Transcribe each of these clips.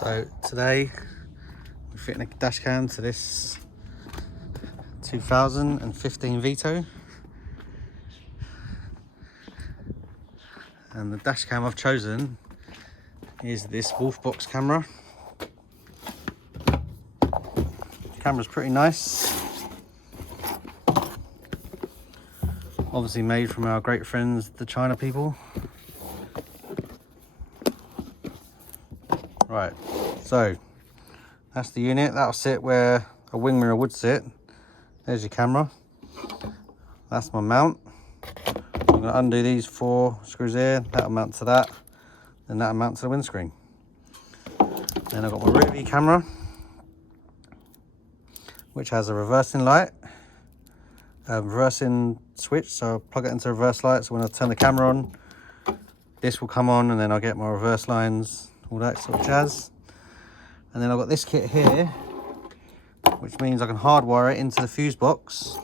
So today we're fitting a dash cam to this 2015 Vito, and the dash cam I've chosen is this Wolfbox camera. The camera's pretty nice, obviously made from our great friends the China people. Right, so that's the unit. That'll sit where a wing mirror would sit. There's your camera. That's my mount. I'm going to undo these 4 screws here. That'll mount to that. Then that'll mount to the windscreen. Then I've got my rear view camera, which has a reversing light, a reversing switch. So I'll plug it into reverse light. So when I turn the camera on, this will come on, and then I'll get my reverse lines, all that sort of jazz. And then I've got this kit here, which means I can hardwire it into the fuse box.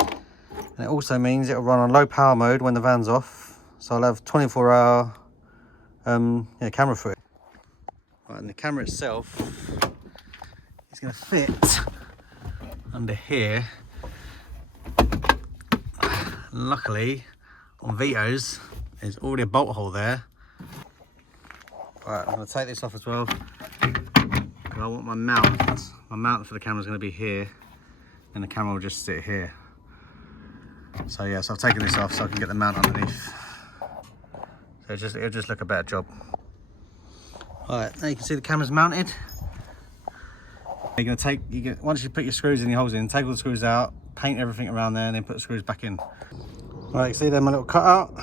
And it also means it'll run on low power mode when the van's off. So I'll have 24-hour camera footage. Right, and the camera itself is going to fit under here. Luckily, on Vitos, there's already a bolt hole there. Right, I'm going to take this off as well. I want my mount. My mount for the camera is going to be here, and the camera will just sit here. So yeah, so I've taken this off so I can get the mount underneath. So it'll just look a better job. Alright, now you can see the camera's mounted. You're going to once you put your screws in, your holes in, take all the screws out, paint everything around there, and then put the screws back in. Right, you see there my little cutout.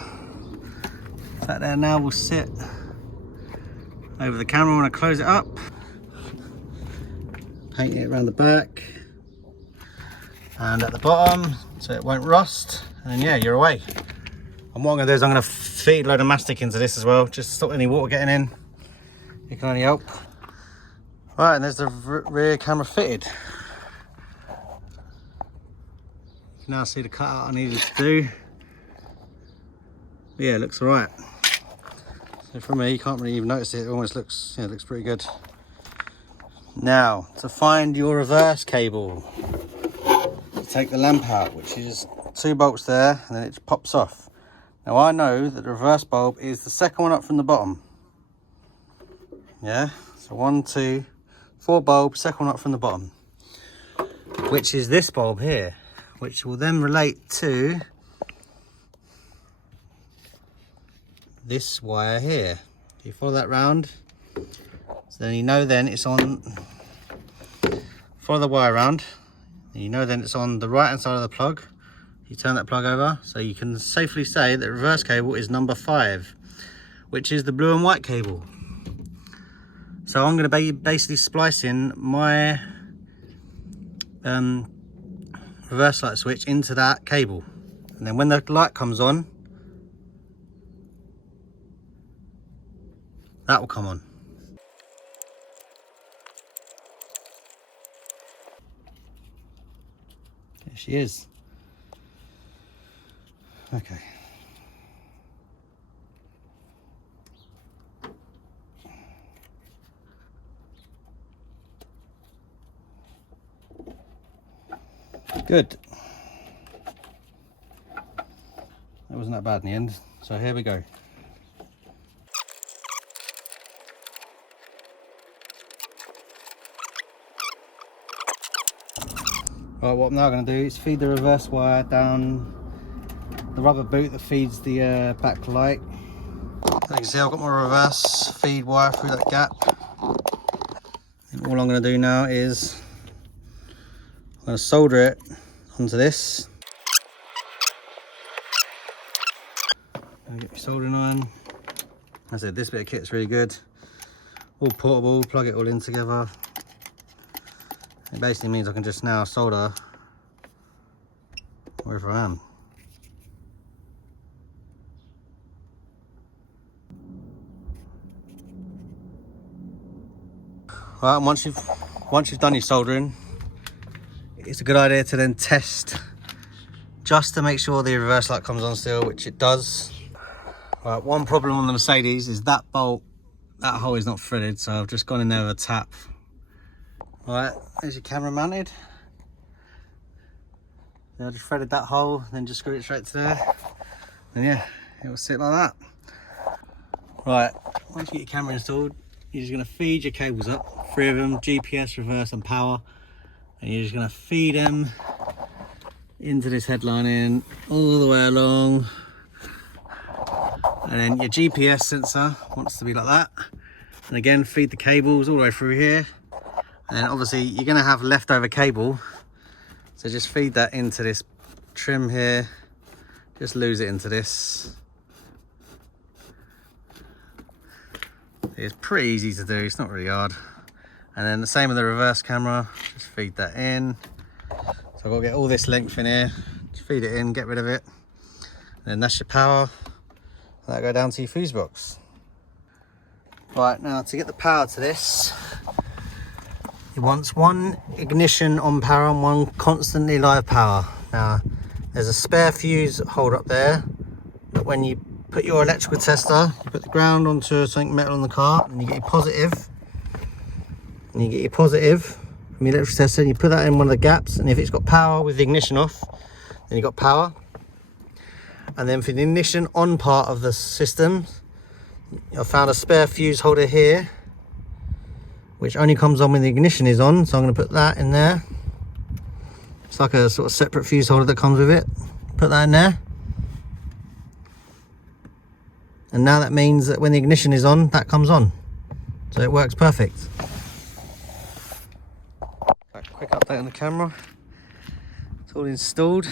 That there now will sit over the camera when I close it up. Paint it around the back and at the bottom so it won't rust, and yeah, you're away. And what I'm going to do is I'm going to feed a load of mastic into this as well, just to stop any water getting in. It can only help. Right, and there's the rear camera fitted. You can now see the cutout I needed to do. But yeah, it looks alright. So for me, you can't really even notice it. It almost looks, yeah, it looks pretty good. Now, to find your reverse cable, you take the lamp out, which is 2 bolts there, and then it pops off. Now I know that the reverse bulb is the second one up from the bottom. Yeah, so 1, 2, 4 bulbs, second one up from the bottom, which is this bulb here, which will then relate to this wire here. You follow that round, so then you know then it's on. Follow the wire around, and you know then it's on the right hand side of the plug. You turn that plug over, so you can safely say that reverse cable is number 5, which is the blue and white cable. So I'm going to be basically splicing my reverse light switch into that cable, and then when the light comes on, that will come on. There she is. Okay. Good. That wasn't that bad in the end. So here we go. Right, what I'm now going to do is feed the reverse wire down the rubber boot that feeds the back light. As you can see, I've got my reverse feed wire through that gap. And all I'm going to do now is I'm going to solder it onto this. Get my soldering iron. As I said, this bit of kit's really good. All portable, plug it all in together. It basically means I can just now solder wherever I am. Right, and once you've done your soldering, it's a good idea to then test just to make sure the reverse light comes on still, which it does. Right, one problem on the Mercedes is that bolt that hole is not threaded, so I've just gone in there with a tap. Right, there's your camera mounted. So I just threaded that hole, then just screwed it straight to there. And yeah, it will sit like that. Right, once you get your camera installed, you're just going to feed your cables up, 3 of them, GPS, reverse and power. And you're just going to feed them into this headlining all the way along. And then your GPS sensor wants to be like that. And again, feed the cables all the way through here. And then obviously you're going to have leftover cable. So just feed that into this trim here. Just lose it into this. It's pretty easy to do, it's not really hard. And then the same with the reverse camera, just feed that in. So I've got to get all this length in here, just feed it in, get rid of it. And then that's your power. And that'll go down to your fuse box. Right, now to get the power to this, it wants one ignition on power and one constantly live power. Now, there's a spare fuse holder up there, but when you put your electrical tester, you put the ground onto something metal on the car, and you get your positive. And you get your positive from your electrical tester, and you put that in one of the gaps, and if it's got power with the ignition off, then you've got power. And then for the ignition on part of the system, I found a spare fuse holder here, which only comes on when the ignition is on, so I'm going to put that in there. It's like a sort of separate fuse holder that comes with it. Put that in there. And now that means that when the ignition is on, that comes on. So it works perfect. Right, quick update on the camera. It's all installed.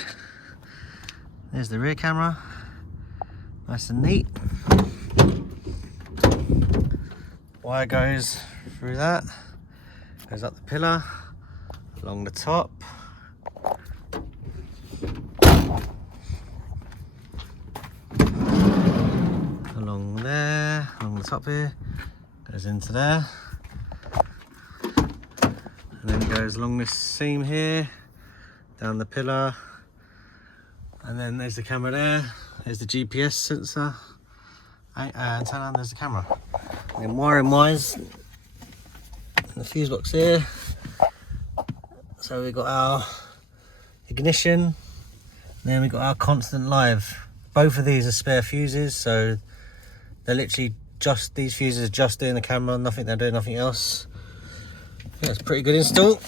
There's the rear camera. Nice and neat. Wire goes through that. Goes up the pillar, along the top. Along there, along the top here, goes into there, and then it goes along this seam here, down the pillar, and then there's the camera there, there's the GPS sensor, antenna, and there's the camera. And then wiring wise, the fuse box here, so we've got our ignition, and then we've got our constant live. Both of these are spare fuses, so they're literally just, these fuses are just doing the camera, nothing they're doing, nothing else. Yeah, it's a pretty good install.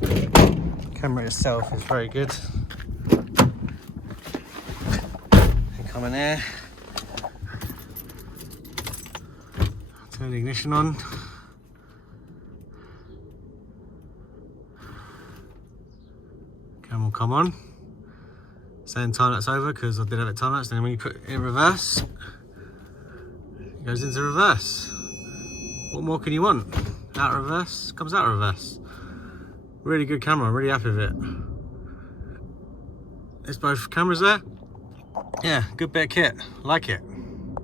The camera itself is very good. You come in here, turn the ignition on. Camera will come on, saying time lapse over because I did have it time lapse. Then when you put it in reverse, it goes into reverse. What more can you want? Out of reverse, comes out of reverse. Really good camera, I'm really happy with it. There's both cameras there. Yeah, good bit of kit, like it.